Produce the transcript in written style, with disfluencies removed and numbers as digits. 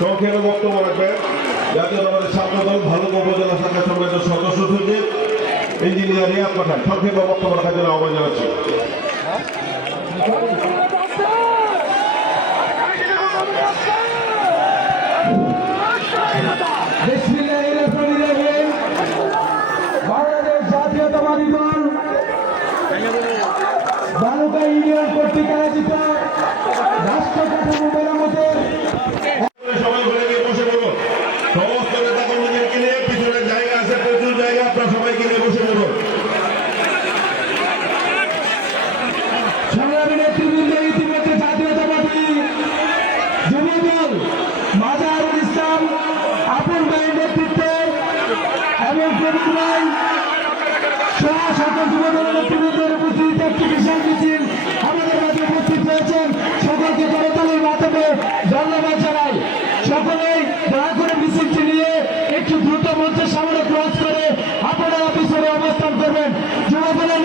সংক্ষেপে বক্তব্য রাখবেন জাতীয় দলের ছাত্র দল ভালুকা উপজেলা শাখা সমিতির সদস্য সচিব ইঞ্জিনিয়ার রিয়াদ পাঠান সংক্ষেপে বক্তব্য রাখার জন্য আহ্বান জানাচ্ছি। বাংলাদেশ জাতীয়তাবাদী দল ভালুকা ইউনিয়ন কর্তৃক আয়োজিত রাষ্ট্র কাঠামো মেরামতে সবাই বলে নিয়ে বসে পড়ুন। সমস্ত নেতা কর্মীদেরকে নিয়ে পিছনের জায়গা আছে, প্রচুর জায়গা, আপনার সবাইকে নিয়ে বসে পড়ুন। সংগ্রামী নেতৃবৃন্দ ইতিমধ্যে জাতীয়তাবাদী যুবদল মাজারুল ইসলাম আপন ভাইয়ের নেতৃত্বে এবং প্রবীণ ভাই সহ সকল যুবদল নেতৃবৃন্দের উপস্থিত একটি বিশাল মিছিল আমাদের মাঝে উপস্থিত হয়েছেন। সকলকে করতালির মাধ্যমে ধন্যবাদ জানাই। সকলেই দয়া করে মিছিলটি নিয়ে একটু দ্রুত মঞ্চের সামনে ক্রস করে আপনারা পিছনে অবস্থান করবেন। যুবদলের